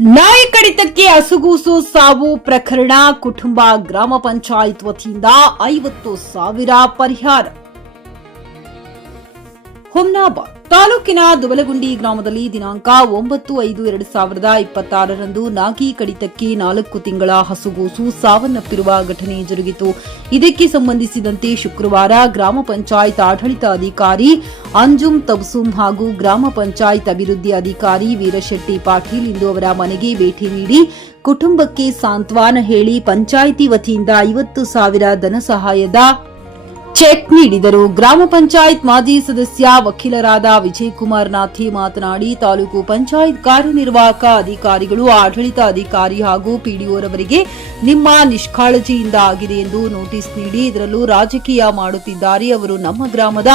ನಾಯಿ ಕಡಿತಕ್ಕೆ ಹಸುಗೂಸು ಸಾವು ಪ್ರಕರಣ ಕುಟುಂಬ ಗ್ರಾಮ ಪಂಚಾಯತ್ ವತಿಯಿಂದ 50,000 ಪರಿಹಾರ. ಹುಮ್ನಾಬಾದ್ ತಾಲೂಕಿನ ದುಬಲಗುಂಡಿ ಗ್ರಾಮದಲ್ಲಿ ದಿನಾಂಕ 9/5/2026ರಂದು ನಾಯಿ ಕಡಿತಕ್ಕೆ 4 ತಿಂಗಳ ಹಸುಗೂಸು ಸಾವನ್ನಪ್ಪಿರುವ ಘಟನೆ ಜರುಗಿತು. ಇದಕ್ಕೆ ಸಂಬಂಧಿಸಿದಂತೆ ಶುಕ್ರವಾರ ಗ್ರಾಮ ಪಂಚಾಯತ್ ಆಡಳಿತಾಧಿಕಾರಿ ಅಂಜುಮ್ ತಬಸುಮ್ ಹಾಗೂ ಗ್ರಾಮ ಪಂಚಾಯತ್ ಅಭಿವೃದ್ಧಿ ಅಧಿಕಾರಿ ವೀರಶೆಟ್ಟಿ ಪಾಟೀಲ್ ಇಂದು ಅವರ ಮನೆಗೆ ಭೇಟಿ ನೀಡಿ ಕುಟುಂಬಕ್ಕೆ ಸಾಂತ್ವನ ಹೇಳಿ ಪಂಚಾಯಿತಿ ವತಿಯಿಂದ 50,000 ಧನ ಸಹಾಯದ ಚೆಕ್ ನೀಡಿದರು. ಗ್ರಾಮ ಪಂಚಾಯತ್ ಮಾಜಿ ಸದಸ್ಯ ವಕೀಲರಾದ ವಿಜಯಕುಮಾರ್ ನಾಥಿ ಮಾತನಾಡಿ, ತಾಲೂಕು ಪಂಚಾಯತ್ ಕಾರ್ಯನಿರ್ವಾಹಕ ಅಧಿಕಾರಿಗಳು, ಆಡಳಿತ ಅಧಿಕಾರಿ ಹಾಗೂ ಪಿಡಿಒರವರಿಗೆ ನಿಮ್ಮ ನಿಷ್ಕಾಳಜಿಯಿಂದ ಆಗಿದೆ ಎಂದು ನೋಟಿಸ್ ನೀಡಿ ಇದರಲ್ಲೂ ರಾಜಕೀಯ ಮಾಡುತ್ತಿದ್ದಾರೆ. ಅವರು ನಮ್ಮ ಗ್ರಾಮದ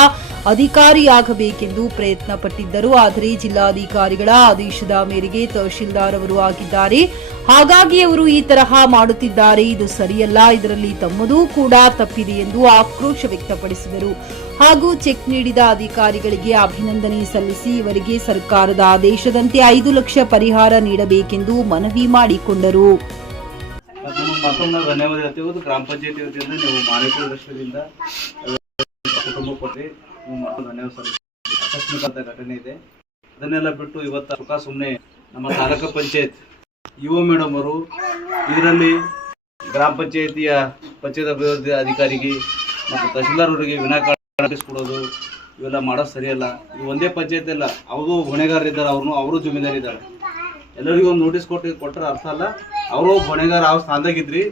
ಅಧಿಕಾರಿಯಾಗಬೇಕೆಂದು ಪ್ರಯತ್ನ ಪಟ್ಟಿದ್ದರು. ಆದರೆ ಜಿಲ್ಲಾಧಿಕಾರಿಗಳ ಆದೇಶದ ಮೇರೆಗೆ ತಹಶೀಲ್ದಾರ್ ಅವರು ಆಗಿದ್ದಾರೆ. ಹಾಗಾಗಿ ಅವರು ಈ ತರಹ ಮಾಡುತ್ತಿದ್ದಾರೆ. ಇದು ಸರಿಯಲ್ಲ. ಇದರಲ್ಲಿ ತಮ್ಮದೂ ಕೂಡ ತಪ್ಪಿದೆ ಎಂದು ಆಕ್ರೋಶ ವ್ಯಕ್ತಪಡಿಸಿದರು. ಹಾಗೂ ಚೆಕ್ ನೀಡಿದ ಅಧಿಕಾರಿಗಳಿಗೆ ಅಭಿನಂದನೆ ಸಲ್ಲಿಸಿ ಇವರಿಗೆ ಸರ್ಕಾರದ ಆದೇಶದಂತೆ 5 ಲಕ್ಷ ಪರಿಹಾರ ನೀಡಬೇಕೆಂದು ಮನವಿ ಮಾಡಿಕೊಂಡರು. ಮತ್ತೊಮ್ಮೆ ಧನ್ಯವಾದ ಹೇಳ್ತೀವಿ. ಗ್ರಾಮ ಪಂಚಾಯತಿ ವತಿಯಿಂದ ನೀವು ಮಾನವೀಯ ಕುಟುಂಬ ಕೊಟ್ಟರೆ ಧನ್ಯವಾದ ಸರ್. ಆಕಸ್ಮಿಕ ಘಟನೆ ಇದೆ, ಅದನ್ನೆಲ್ಲ ಬಿಟ್ಟು ಇವತ್ತು ಸುಖ ಸುಮ್ಮನೆ ನಮ್ಮ ತಾಲೂಕು ಪಂಚಾಯತ್ ಯುವ ಮೇಡಮ್ ಅವರು ಇದರಲ್ಲಿ ಗ್ರಾಮ ಪಂಚಾಯತಿಯ ಪಂಚಾಯತ್ ಅಭಿವೃದ್ಧಿ ಅಧಿಕಾರಿಗೆ ಮತ್ತು ತಹಶೀಲ್ದಾರ್ ಅವರಿಗೆ ವಿನಾಕಾರಣ ಕೊಡೋದು ಇವೆಲ್ಲ ಮಾಡೋದು ಸರಿಯಲ್ಲ. ಇದು ಒಂದೇ ಪಂಚಾಯತ್ ಅಲ್ಲ, ಅವರು ಹೊಣೆಗಾರರಿದ್ದಾರೆ, ಅವರು ಜವಾಬ್ದಾರಿ ಇದ್ದಾರೆ. ಎಲ್ಲರಿಗೂ ಒಂದು ನೋಟಿಸ್ ಕೊಟ್ಟರೆ ಅರ್ಥ ಅಲ್ಲ. ಅವರು ಹೊಣೆಗಾರ ಆ ಸ್ಥಾನದಾಗಿದ್ರಿ,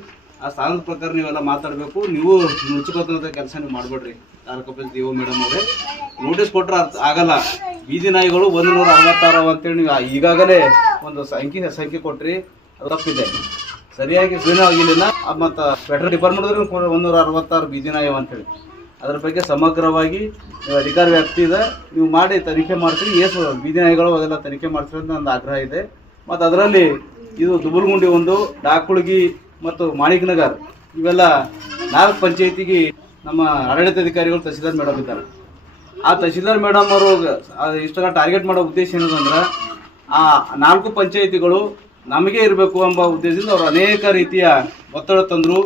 ಆ ಸ್ಥಾನದ ಪ್ರಕಾರ ನೀವೆಲ್ಲ ಮಾತಾಡಬೇಕು. ನೀವು ನುಚ್ಚುಕೋತಂತ ಕೆಲಸ ನೀವು ಮಾಡಬೇಡ್ರಿ. ತಾಲೂಕು ಪಂಚಾಯತ್ ಯುವ ಮೇಡಮ್ ಅವರೇ ನೋಟಿಸ್ ಕೊಟ್ಟರೆ ಅರ್ಥ ಆಗಲ್ಲ. ಬೀದಿ ನಾಯಿಗಳು 166 ಅಂತೇಳಿ ನೀವು ಈಗಾಗಲೇ ಒಂದು ಸಂಖ್ಯೆ ಕೊಟ್ರಿ, ಅದು ತಪ್ಪಿದೆ. ಸರಿಯಾಗಿ ಆಗಿಲ್ಲ. ಮತ್ತು ಫೆಡರಲ್ ಡಿಪಾರ್ಟ್ಮೆಂಟ್ 166 ಬೀದಿ ನಾಯಿ ಅಂತೇಳಿ ಅದ್ರ ಬಗ್ಗೆ ಸಮಗ್ರವಾಗಿ ನೀವು ಅಧಿಕಾರ ವ್ಯಾಪ್ತಿ ಇದೆ, ನೀವು ಮಾಡಿ ತನಿಖೆ ಮಾಡ್ತೀರಿ. ಎಷ್ಟು ಬೀದಿ ನಾಯಿಗಳು ಅದೆಲ್ಲ ತನಿಖೆ ಮಾಡ್ತೀರಿ ಅಂತ ನನ್ನ ಆಗ್ರಹ ಇದೆ. ಮತ್ತು ಅದರಲ್ಲಿ ಇದು ದುಬಲಗುಂಡಿ ಒಂದು, ಡಾಕುಳಗಿ ಮತ್ತು ಮಾಣಿಕನಗರ್ ಇವೆಲ್ಲ 4 ಪಂಚಾಯತಿಗೆ ನಮ್ಮ ಆಡಳಿತಾಧಿಕಾರಿಗಳು ತಹಶೀಲ್ದಾರ್ ಮೇಡಮ್ ಇದ್ದಾರೆ. ಆ ತಹಶೀಲ್ದಾರ್ ಮೇಡಮ್ ಅವರು ಇಷ್ಟೆಲ್ಲ ಟಾರ್ಗೆಟ್ ಮಾಡೋ ಉದ್ದೇಶ ಏನಂದ್ರೆ ಆ 4 ಪಂಚಾಯತಿಗಳು ನಮಗೆ ಇರಬೇಕು ಎಂಬ ಉದ್ದೇಶದಿಂದ ಅವರು ಅನೇಕ ರೀತಿಯ ಒತ್ತಡ ತಂದರು.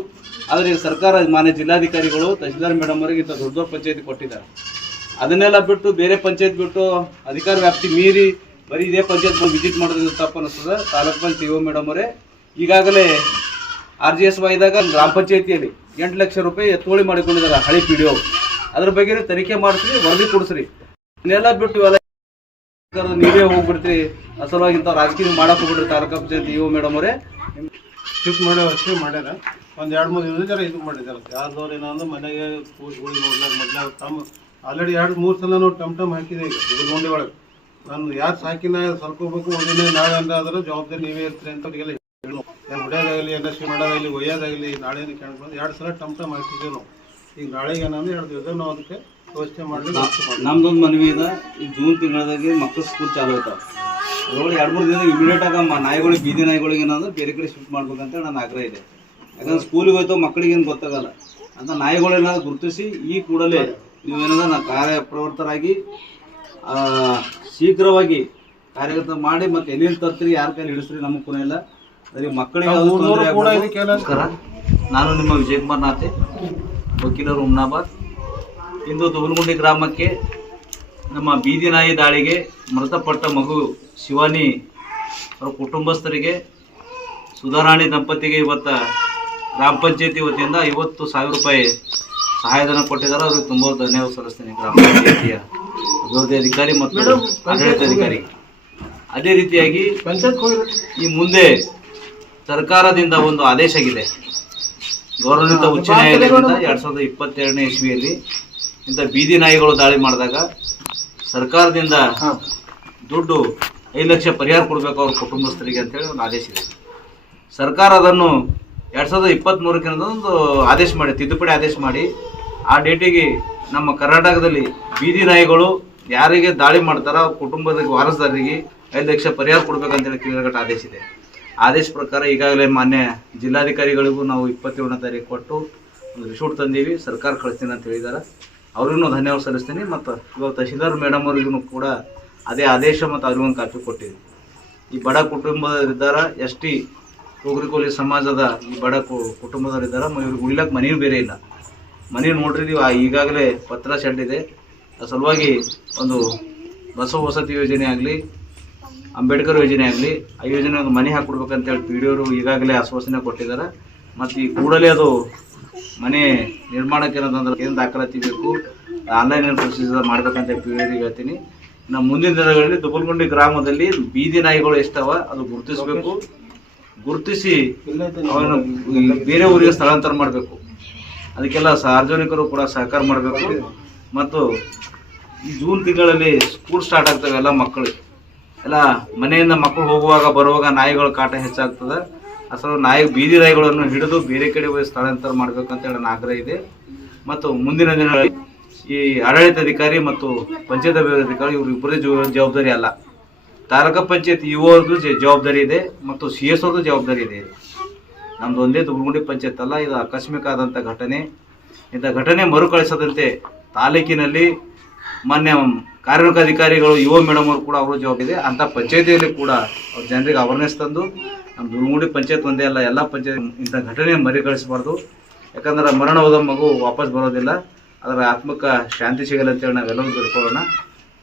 ಆದರೆ ಸರ್ಕಾರ ಮಾನ್ಯ ಜಿಲ್ಲಾಧಿಕಾರಿಗಳು ತಹಶೀಲ್ದಾರ್ ಮೇಡಮ್ ಅವರಿಗೆ ಇಂಥ ದೊಡ್ಡ ಪಂಚಾಯತಿ ಕೊಟ್ಟಿದ್ದಾರೆ. ಅದನ್ನೆಲ್ಲ ಬಿಟ್ಟು ಬೇರೆ ಪಂಚಾಯತ್ ಬಿಟ್ಟು ಅಧಿಕಾರ ವ್ಯಾಪ್ತಿ ಮೀರಿ ಬರೀ ಇದೇ ಪಂಚಾಯತ್ ವಿಸಿಟ್ ಮಾಡೋದ್ರಿಂದ ತಪ್ಪು ಅನ್ನಿಸ್ತದೆ. ತಾಲೂಕು ಪಂಚಾಯತ್ ಯುವ ಮೇಡಮ್ ಅವರೇ ಈಗಾಗಲೇ RGS ಇದ್ದಾಗ ಗ್ರಾಮ ಪಂಚಾಯತಿಯಲ್ಲಿ 8 ಲಕ್ಷ ರೂಪಾಯಿ ಎತ್ತುವಳಿ ಮಾಡಿಕೊಂಡಿದ್ದಾರೆ ಹಳಿ PDO. ಅದ್ರ ಬಗ್ಗೆ ತನಿಖೆ ಮಾಡಿಸ್ರಿ, ವರದಿ ಕೊಡಿಸ್ರಿ. ಇದನ್ನೆಲ್ಲ ಬಿಟ್ಟು ಇವೆಲ್ಲ ನೀವೇ ಹೋಗ್ಬಿಡ್ತೀರಿ. ಅಸಲವಾಗಿಂತ ರಾಜಕೀಯ ಮಾಡಕ್ಕೆ ಹೋಗ್ಬಿಡ್ರಿ. ತಾಲೂಕು ಪಂಚಾಯತ್ ಯುವ ಮೇಡಮ್ ಅವರೇ ಶಿಫ್ಟ್ ಮಾಡೋ ಅಷ್ಟೇ ಮಾಡ್ಯಾರ. ಒಂದು 2-3 ದಿನ ಇದು ಮಾಡಿದ್ದಾರೆ. ಯಾರ್ದವ್ರು ಏನಂದ್ರೆ ಮನೆಗೆ ಕೂಸ್ಗಳಿಗೆ ನೋಡ್ಲಾಕ ಮೊದಲ ತಮ್ಮ ಆಲ್ರೆಡಿ 2-3 ಸಲ ನಾವು ಟಮ್ ಹಾಕಿದೆ. ಈಗ ದುಬಲಗುಂಡಿ ಒಳಗೆ ನಾನು ಯಾರು ಸಾಕಿನ ಸರ್ಕೋಬೇಕು ಒಂದಿನ ನಾಳೆ ಅಂದ್ರೆ ಅದರ ಜವಾಬ್ದಾರಿ ನೀವೇ ಇರ್ತೀರಿ ಅಂತ ಅವ್ರಿಗೆಲ್ಲ ಹೇಳು. ಹೊಡೆಯೋದಾಗಲಿ, NSC ಮಾಡೋದಾಗಲಿ, ಒಯ್ಯೋದಾಗಲಿ ನಾಳೆನೇ ಕೇಳ್ಕೊಂಡು 2 ಸಲ ಟಮ್ ಹಾಕಿದ್ದೇವೆ ನಾವು. ಈಗ ನಾಳೆಗೆ ಏನಂದ್ರೆ 2 ದಿವಸ ನಾವು ಅದಕ್ಕೆ ವ್ಯವಸ್ಥೆ ಮಾಡಲಿ. ನಮ್ದೊಂದು ಮನವಿ ಇದೆ. ಈ ಜೂನ್ ತಿಂಗಳದಾಗೆ ಮಕ್ಕಳು ಸ್ಕೂಲ್ ಚಾಲು ಆಗ್ತಾವೆ. ಅದ್ರೊಳಗೆ 2-3 ದಿನ ಇಮಿಡಿಯೇಟ್ ಆಗಿ ನಾಯಿಗಳಿಗೆ, ಬೀದಿ ನಾಯಿಗಳಿಗೆ ಏನಾದ್ರು ಬೇರೆ ಕಡೆ ಶಿಫ್ಟ್ ಮಾಡ್ಬೇಕಂತ ನನ್ನ ಆಗ್ರಹ ಇದೆ. ಯಾಕಂದ್ರೆ ಸ್ಕೂಲಿಗೆ ಹೋಯ್ತು ಮಕ್ಕಳಿಗೆ ಏನು ಗೊತ್ತಾಗಲ್ಲ ಅಂತ ನಾಯಿಗಳೇನಾದ್ರು ಗುರುತಿಸಿ ಈ ಕೂಡಲೇ ನೀವೇನಾದ್ರು ಕಾರ್ಯಪ್ರವೃತ್ತರಾಗಿ ಶೀಘ್ರವಾಗಿ ಕಾರ್ಯಗತ ಮಾಡಿ ಮತ್ತೆ ಎಲ್ಲಿಂದ ತರ್ತೀರಿ, ಯಾರ ಕೈಲಿ ಹಿಡಿಸ್ರಿ, ನಮಗೆ ಕೂಡ ಇಲ್ಲ. ಅದ್ರಿಗೆ ಮಕ್ಕಳಿಗೆ ನಾನು ನಿಮ್ಮ ವಿಜಯಕುಮಾರ್ ನಾಥೆ, ವಕೀಲರು, ಹುಮ್ನಾಬಾದ್. ಇಂದು ದುಬಲಗುಂಡಿ ಗ್ರಾಮಕ್ಕೆ ನಮ್ಮ ಬೀದಿ ನಾಯಿ ದಾಳಿಗೆ ಮೃತಪಟ್ಟ ಮಗು ಶಿವಾನಿ ಅವರ ಕುಟುಂಬಸ್ಥರಿಗೆ, ಸುಧಾರಾಣಿ ದಂಪತಿಗೆ ಇವತ್ತು ಗ್ರಾಮ ಪಂಚಾಯತಿ ವತಿಯಿಂದ 50,000 ರೂಪಾಯಿ ಸಹಾಯಧನ ಕೊಟ್ಟಿದ್ದಾರೆ. ಅವ್ರಿಗೆ ತುಂಬ ಧನ್ಯವಾದ ಸಲ್ಲಿಸ್ತೀನಿ. ಗ್ರಾಮ ಪಂಚಾಯತಿಯ ಅಭಿವೃದ್ಧಿ ಅಧಿಕಾರಿ ಮತ್ತು ಆಡಳಿತಾಧಿಕಾರಿ. ಅದೇ ರೀತಿಯಾಗಿ ಈ ಮುಂದೆ ಸರ್ಕಾರದಿಂದ ಒಂದು ಆದೇಶ ಆಗಿದೆ. ಗೌರವಾನ್ವಿತ ಉಚ್ಚ ನ್ಯಾಯಾಲಯದಿಂದ 2022ನೇ ಇಸ್ವಿಯಲ್ಲಿ ಇಂಥ ಬೀದಿ ನಾಯಿಗಳು ದಾಳಿ ಮಾಡಿದಾಗ ಸರ್ಕಾರದಿಂದ ದುಡ್ಡು 5 ಲಕ್ಷ ಪರಿಹಾರ ಕೊಡಬೇಕು ಅವ್ರ ಕುಟುಂಬಸ್ಥರಿಗೆ ಅಂತೇಳಿ ಒಂದು ಆದೇಶ ಇದೆ. ಸರ್ಕಾರ ಅದನ್ನು 2023ಕ್ಕೆ ಒಂದು ಆದೇಶ ಮಾಡಿ, ತಿದ್ದುಪಡಿ ಆದೇಶ ಮಾಡಿ, ಆ ಡೇಟಿಗೆ ನಮ್ಮ ಕರ್ನಾಟಕದಲ್ಲಿ ಬೀದಿ ನಾಯಿಗಳು ಯಾರಿಗೆ ದಾಳಿ ಮಾಡ್ತಾರೋ ಅವ್ರ ಕುಟುಂಬದ ವಾರಸದಾರರಿಗೆ 5 ಲಕ್ಷ ಪರಿಹಾರ ಕೊಡ್ಬೇಕಂತೇಳಿ ಕೇಳಗಟ್ಟ ಆದೇಶ ಇದೆ. ಆದೇಶ ಪ್ರಕಾರ ಈಗಾಗಲೇ ಮಾನ್ಯ ಜಿಲ್ಲಾಧಿಕಾರಿಗಳಿಗೂ ನಾವು 27ನೇ ತಾರೀಕು ಕೊಟ್ಟು ಒಂದು ರಿಸೂಟ್ ತಂದೀವಿ, ಸರ್ಕಾರ ಕಳಿಸ್ತೀನಿ ಅಂತ ಹೇಳಿದ್ದಾರೆ. ಅವ್ರಿಗೂ ಧನ್ಯವಾದ ಸಲ್ಲಿಸ್ತೀನಿ. ಮತ್ತು ಇವಾಗ ತಹಶೀಲ್ದಾರ್ ಮೇಡಮ್ ಅವ್ರಿಗೂ ಕೂಡ ಅದೇ ಆದೇಶ ಮತ್ತು ಅವ್ರಿಗೊಂದು ಕಾಪಿ ಕೊಟ್ಟಿದ್ವಿ. ಈ ಬಡ ಕುಟುಂಬದವರಿದ್ದಾರ, ಎಸ್ ಟಿ ಕೋಗ್ರಿಕೋಲಿ ಸಮಾಜದ ಈ ಬಡ ಕುಟುಂಬದವರಿದ್ದಾರ. ಇವ್ರಿಗೆ ಉಳಿಲಕ್ಕೆ ಮನೆಯೂ ಬೇರೆ ಇಲ್ಲ. ಮನೆ ನೋಡ್ರಿ ನೀವು, ಈಗಾಗಲೇ ಪತ್ರ ಶೆಡ್ ಇದೆ. ಆ ಸಲುವಾಗಿ ಒಂದು ಬಸವ ವಸತಿ ಯೋಜನೆ ಆಗಲಿ, ಅಂಬೇಡ್ಕರ್ ಯೋಜನೆ ಆಗಲಿ, ಆ ಯೋಜನೆ ಒಂದು ಮನೆ ಹಾಕ್ಕೊಡ್ಬೇಕಂತೇಳಿ ಪಿ ಡಿ ಅವರು ಈಗಾಗಲೇ ಆಶ್ವಾಸನೆ ಕೊಟ್ಟಿದ್ದಾರೆ. ಮತ್ತು ಈ ಕೂಡಲೇ ಅದು ಮನೆ ನಿರ್ಮಾಣಕ್ಕೆ ಏನಂತಂದ್ರೆ ಏನು ದಾಖಲಾತಿ ಬೇಕು, ಆನ್ಲೈನ್ ಪ್ರೊಸೀಜರ್ ಮಾಡ್ಬೇಕಂತ ಪಿ ಡಿ ಅವರಿಗೆ ಹೇಳ್ತೀನಿ. ನಮ್ಮ ಮುಂದಿನ ದಿನಗಳಲ್ಲಿ ದುಬ್ಬಲಗುಂಡಿ ಗ್ರಾಮದಲ್ಲಿ ಬೀದಿ ನಾಯಿಗಳು ಎಷ್ಟವ ಅದು ಗುರುತಿಸಿ ಅವನ್ನು ಬೇರೆ ಊರಿಗೆ ಸ್ಥಳಾಂತರ ಮಾಡಬೇಕು. ಅದಕ್ಕೆಲ್ಲ ಸಾರ್ವಜನಿಕರು ಕೂಡ ಸಹಕಾರ ಮಾಡಬೇಕು. ಮತ್ತು ಈ ಜೂನ್ ತಿಂಗಳಲ್ಲಿ ಸ್ಕೂಲ್ ಸ್ಟಾರ್ಟ್ ಆಗ್ತವೆ. ಎಲ್ಲ ಮಕ್ಕಳು ಎಲ್ಲ ಮನೆಯಿಂದ ಮಕ್ಕಳು ಹೋಗುವಾಗ ಬರುವಾಗ ನಾಯಿಗಳ ಕಾಟ ಹೆಚ್ಚಾಗ್ತದೆ. ಅಸಲು ಬೀದಿ ನಾಯಿಗಳನ್ನು ಹಿಡಿದು ಬೇರೆ ಕಡೆ ಹೋಗಿ ಸ್ಥಳಾಂತರ ಮಾಡಬೇಕಂತ ಹೇಳಿ ನನ್ನ ಆಗ್ರಹ ಇದೆ. ಮತ್ತು ಮುಂದಿನ ದಿನಗಳಲ್ಲಿ ಈ ಆಡಳಿತಾಧಿಕಾರಿ ಮತ್ತು ಪಂಚಾಯತ್ ಅಭಿವೃದ್ಧಿ ಇವರು ಇಬ್ಬರೇ ಜವಾಬ್ದಾರಿ ಅಲ್ಲ, ತಾಲೂಕಾ ಪಂಚಾಯತ್ ಇವ್ರದ್ದು ಜವಾಬ್ದಾರಿ ಇದೆ ಮತ್ತು ಸಿ ಎಸ್ ಅವ್ರದ್ದು ಜವಾಬ್ದಾರಿ ಇದೆ. ನಮ್ದು ಒಂದೇ ದುಬ್ಬಲಗುಂಡಿ ಪಂಚಾಯತ್ ಅಲ್ಲ, ಇದು ಆಕಸ್ಮಿಕ ಆದಂಥ ಘಟನೆ. ಇಂಥ ಘಟನೆ ಮರುಕಳಿಸದಂತೆ ತಾಲೂಕಿನಲ್ಲಿ ಮಾನ್ಯ ಕಾರ್ಮಿಕ ಅಧಿಕಾರಿಗಳು, ಯುವ ಮೇಡಮ್ ಅವರು ಕೂಡ ಅವರು ಜವಾಬ್ದಾರಿ ಇದೆ. ಅಂಥ ಪಂಚಾಯತಿಯಲ್ಲಿ ಕೂಡ ಅವ್ರ ಜನರಿಗೆ ಅವೇರ್ನೆಸ್ ತಂದು ನಮ್ಮ ದುಬ್ಬಲಗುಂಡಿ ಪಂಚಾಯತ್ ಒಂದೇ ಅಲ್ಲ, ಎಲ್ಲ ಪಂಚಾಯತ್ ಇಂಥ ಘಟನೆ ಮರುಕಳಿಸಬಾರ್ದು. ಯಾಕಂದ್ರೆ ಮರಣ ಹೋದ ಮಗು ವಾಪಸ್ ಬರೋದಿಲ್ಲ. ಅದರ ಆತ್ಮಕ್ಕೆ ಶಾಂತಿ ಸಿಗಲ್ಲ ಅಂತೇಳಿ ನಾವೆಲ್ಲರೂ ಬೇಡ್ಕೊಳ್ಳೋಣ.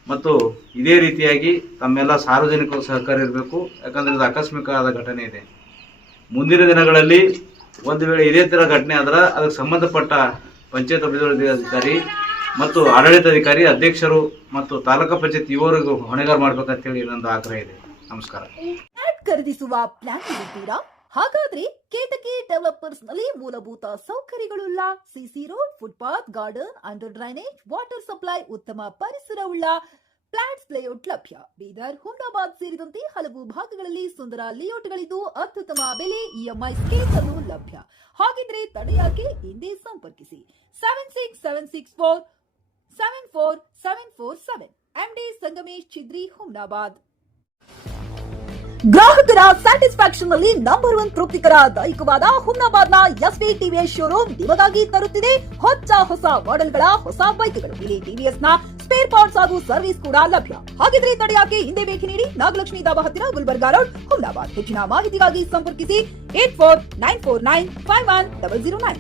ಮತ್ತು ಇದೇ ರೀತಿಯಾಗಿ ತಮ್ಮೆಲ್ಲ ಸಾರ್ವಜನಿಕರು ಸಹಕಾರ ಇರಬೇಕು. ಯಾಕಂದರೆ ಇದು ಆಕಸ್ಮಿಕ ಆದ ಘಟನೆ ಇದೆ. ಮುಂದಿನ ದಿನಗಳಲ್ಲಿ ಒಂದು ವೇಳೆ ಇದೇ ಥರ ಘಟನೆ ಆದ್ರೆ ಅದಕ್ಕೆ ಸಂಬಂಧಪಟ್ಟ ಪಂಚಾಯತ್ ಅಭಿವೃದ್ಧಿ ಅಧಿಕಾರಿ ಮತ್ತು ಆಡಳಿತಾಧಿಕಾರಿ, ಅಧ್ಯಕ್ಷರು ಮತ್ತು ತಾಲೂಕಾ ಪಂಚಾಯತ್ ಇವರಿಗೂ ಹೊಣೆಗಾರ ಮಾಡ್ಬೇಕಂತೇಳಿ ನಂದು ಆಗ್ರಹ ಇದೆ. ನಮಸ್ಕಾರ. ಖರೀದಿಸುವ ಪ್ಲಾನ್ ಇದ್ದೀರಾ? ಹಾಗಾದ್ರೆ ಕೇತಕಿ ಡೆವಲಪರ್ಸ್ ನಲ್ಲಿ ಮೂಲಭೂತ ಸೌಕರ್ಯಗಳುಳ್ಳ CC road, footpath, garden, under drainage, water supply, ಉತ್ತಮ ಪರಿಸರವುಳ್ಳ ಫ್ಲಾಟ್ಸ್ ಲೇಔಟ್ ಲಭ್ಯ. ಬೀದರ್, ಹುಮ್ನಾಬಾದ್ ಸೇರಿದಂತೆ ಹಲವು ಭಾಗಗಳಲ್ಲಿ ಸುಂದರ ಲೇಔಟ್ಗಳಿದ್ದು ಅತ್ಯುತ್ತಮ ಬೆಲೆ, ಇಎಂಐ ಸ್ಕೀಮ್ಸ್ ಅನ್ನು ಲಭ್ಯ. ಹಾಗಿದ್ರೆ ತಡೆಯಾಕೆ? ಹಿಂದೆ ಸಂಪರ್ಕಿಸಿ 7676474747 ಎಂಡಿ ಸಂಗಮೇಶ್ ಚಿದ್ರಿ, ಹುಮ್ನಾಬಾದ್. ಗ್ರಾಹಕರ ಸ್ಯಾಟಿಸ್ಫ್ಯಾಕ್ಷನ್ ನಲ್ಲಿ ನಂಬರ್ 1 ತೃಪ್ತಿಕರ ದೈಹಿಕವಾದ ಹುಮ್ನಾಬಾದ್ನ ಎಸ್ವಿ ಟಿವಿಎಸ್ ಶೋರೂಮ್ ನಿಮಗಾಗಿ ತರುತ್ತಿದೆ ಹೊಸ ಮಾಡೆಲ್ಗಳ ಹೊಸ ಬೈಕ್ಗಳು. ಇಲ್ಲಿ ಟಿವಿಎಸ್ ನ ಸ್ಪೇರ್ ಪಾರ್ಟ್ಸ್ ಹಾಗೂ ಸರ್ವಿಸ್ ಕೂಡ ಲಭ್ಯ. ಹಾಗಿದ್ರೆ ತಡೆಯಾಕೆ? ಹಿಂದೆ ಭೇಟಿ ನೀಡಿ, ನಾಗಲಕ್ಷ್ಮಿ ದಾಬಾ ಹತ್ತಿರ, ಗುಲ್ಬರ್ಗಾ ರೋಡ್, ಹುಮ್ನಾಬಾದ್. ಹೆಚ್ಚಿನ ಮಾಹಿತಿಗಾಗಿ ಸಂಪರ್ಕಿಸಿ 8494951009.